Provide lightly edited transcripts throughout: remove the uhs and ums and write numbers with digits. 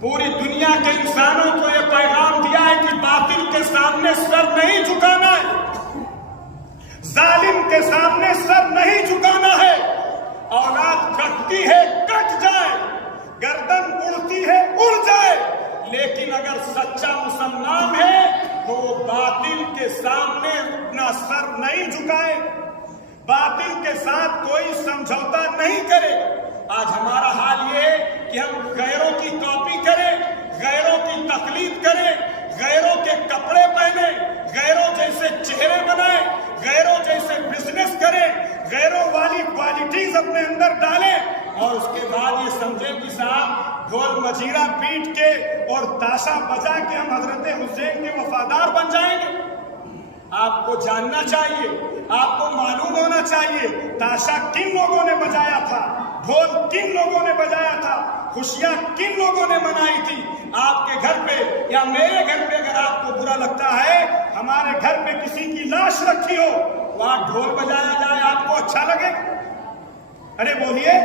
پوری دنیا کے انسانوں کو یہ پیغام دیا ہے کہ باطل کے سامنے سر نہیں جھکانا ہے، ظالم کے سامنے سر نہیں جھکانا ہے۔ اولاد کٹتی ہے کٹ جائے، گردن اڑتی ہے اڑ جائے، لیکن اگر سچا مسلمان ہے تو وہ باطل کے سامنے اپنا سر نہیں جھکائے، باطل کے ساتھ کوئی سمجھوتا نہیں کرے۔ آج ہمارا حال یہ ہے کہ ہم غیروں کی کاپی کریں، غیروں کی تقلید کریں، غیروں کے کپڑے پہنے، غیروں جیسے چہرے بنائیں، غیروں جیسے بزنس کریں، غیروں والی کوالٹیز اپنے اندر ڈالیں، اور اس کے بعد یہ سمجھیں کہ صاحب ڈھول مجیرہ پیٹ کے اور تاشا بجا کے ہم حضرت حسین کے وفادار بن جائیں گے۔ آپ کو جاننا چاہیے، آپ کو معلوم ہونا چاہیے تاشا کن لوگوں نے بجایا تھا، ڈھول کن لوگوں نے بجایا تھا، خوشیاں کن لوگوں نے منائی تھی۔ آپ کے گھر پہ یا میرے گھر پہ اگر آپ کو برا لگتا ہے، ہمارے گھر پہ کسی کی لاش رکھی ہو، وہاں ڈھول بجایا جائے آپ کو اچھا لگے؟ ارے بولیے،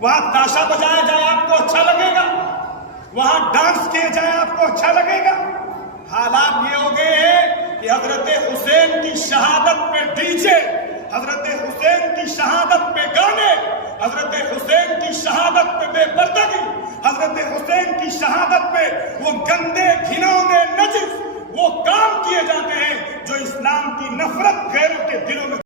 وہاں تاشا بجایا جائے آپ کو اچھا لگے گا؟ وہاں ڈانس کیا جائے آپ کو اچھا لگے گا؟ حالات یہ ہو گئے ہیں کہ حضرت حسین کی شہادت پہ ڈی جے، حضرت حسین کی شہادت پہ گانے، حضرت حسین کی شہادت پہ بے پردگی، حضرت حسین کی شہادت پہ وہ گندے گھنونے نجس وہ کام کیے جاتے ہیں جو اسلام کی نفرت غیروں کے دلوں میں